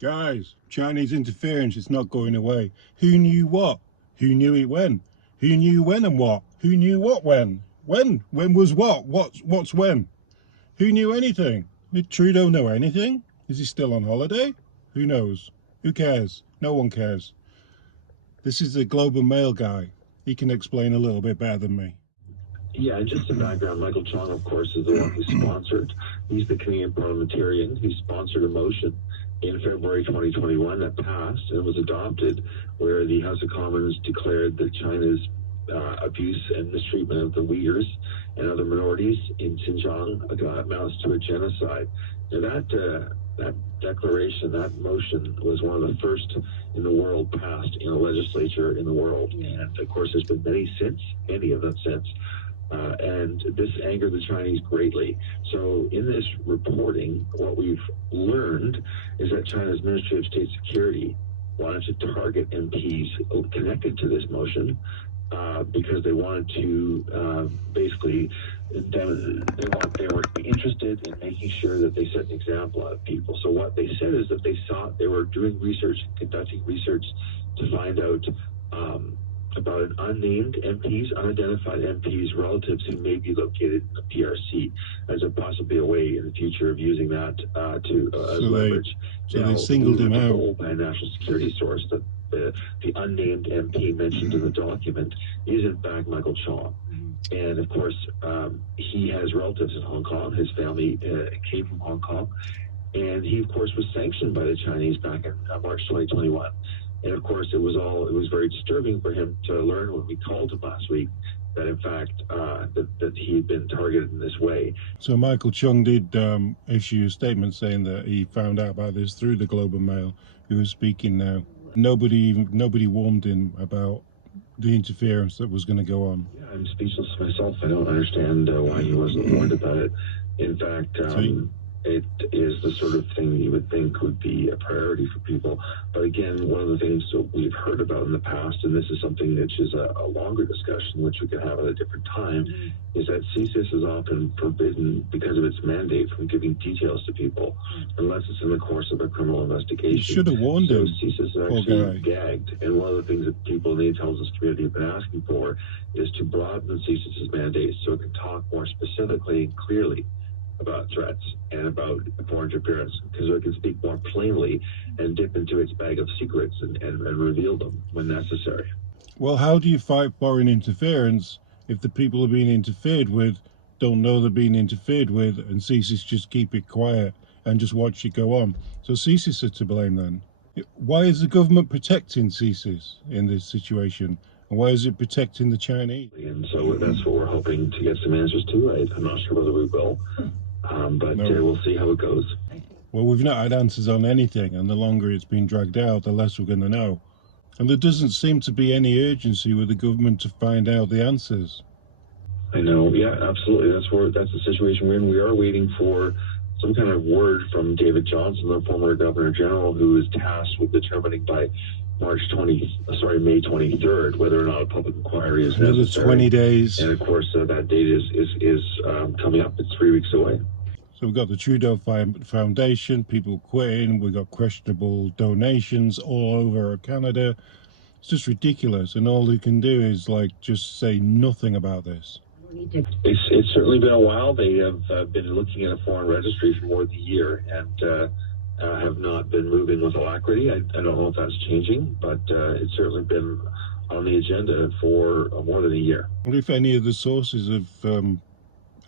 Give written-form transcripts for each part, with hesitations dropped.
Guys, Chinese interference is not going away. Who knew what? Who knew it when? Who knew when and what? Who knew what when? When? When was what? What's when? Who knew anything? Did Trudeau know anything? Is he still on holiday? Who knows? Who cares? No one cares. This is the Global Mail guy. He can explain a little bit better than me. Yeah, and just some background, Michael Chong, of course, is the one who sponsored. He's the Canadian parliamentarian who sponsored a motion in February 2021 that passed and was adopted, where the House of Commons declared that China's abuse and mistreatment of the Uyghurs and other minorities in Xinjiang amounts to a genocide. Now that declaration, that motion, was one of the first in the world passed in a legislature in the world, and of course there's been many of them since. And this angered the Chinese greatly. So in this reporting, what we've learned is that China's Ministry of State Security wanted to target MPs connected to this motion because they wanted to basically, they were interested in making sure that they set an example out of people. So what they said is that they were doing research, conducting research to find out about an unnamed MPs, unidentified MPs, relatives who may be located in the PRC, as possibly a way in the future of using that as leverage. So they singled him out. Told by a national security source that the unnamed MP mentioned in the document is in fact Michael Chong. And of course, he has relatives in Hong Kong. His family came from Hong Kong. And he, of course, was sanctioned by the Chinese back in March 2021. And of course, it was very disturbing for him to learn when we called him last week that in fact that he had been targeted in this way. So Michael Chung did issue a statement saying that he found out about this through the Global Mail, who is speaking now. Nobody warned him about the interference that was going to go on. Yeah, I'm speechless myself. I don't understand why he wasn't warned about it. In fact, it is the sort of thing you would think would be a priority for people. But again, one of the things that we've heard about in the past, and this is something which is a longer discussion, which we could have at a different time, is that CSIS is often forbidden because of its mandate from giving details to people, unless it's in the course of a criminal investigation. You should have warned him. So CSIS is actually gagged, and one of the things that people in the intelligence community have been asking for is to broaden CSIS's mandate so it can talk more specifically and clearly about threats and about foreign interference, because it can speak more plainly and dip into its bag of secrets and reveal them when necessary. Well, how do you fight foreign interference if the people are being interfered with don't know they're being interfered with, and CSIS just keep it quiet and just watch it go on? So CSIS are to blame then. Why is the government protecting CSIS in this situation? And why is it protecting the Chinese? And so that's what we're hoping to get some answers to. I'm not sure whether we will. But we'll see how it goes. Well, we've not had answers on anything, and the longer it's been dragged out, the less we're going to know. And there doesn't seem to be any urgency with the government to find out the answers. I know, yeah, absolutely. That's the situation we're in. We are waiting for some kind of word from David Johnson, the former Governor General, who is tasked with determining by May 23rd whether or not a public inquiry is necessary. Another 20 days. And of course, that date is coming up. It's 3 weeks away. So we've got the Trudeau Foundation, people quitting, we've got questionable donations all over Canada. It's just ridiculous, and all they can do is just say nothing about this. It's certainly been a while. They have been looking at a foreign registry for more than a year and have not been moving with alacrity. I don't know if that's changing, but it's certainly been on the agenda for more than a year. What if any of the sources are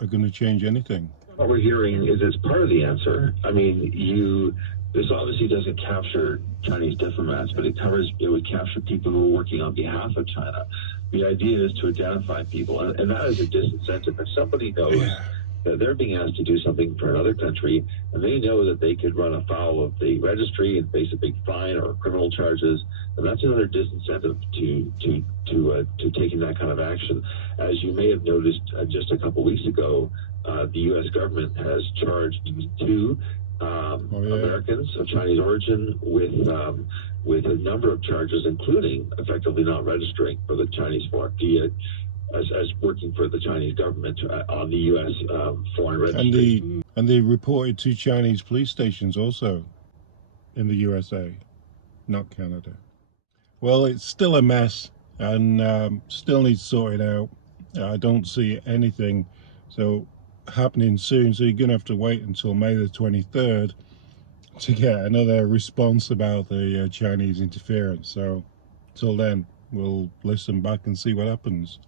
going to change anything? What we're hearing is it's part of the answer. I mean, this obviously doesn't capture Chinese diplomats, but it would capture people who are working on behalf of China. The idea is to identify people, and that is a disincentive. If somebody knows that they're being asked to do something for another country, and they know that they could run afoul of the registry and face a big fine or criminal charges, and that's another disincentive to taking that kind of action. As you may have noticed just a couple weeks ago, the U.S. government has charged two Americans of Chinese origin with a number of charges, including effectively not registering for the Chinese foreign, as working for the Chinese government on the U.S. Foreign registry. And they reported to Chinese police stations also in the USA, not Canada. Well, it's still a mess and still needs sorting out. I don't see anything happening soon, so you're going to have to wait until May the 23rd to get another response about the Chinese interference. So till then, we'll listen back and see what happens.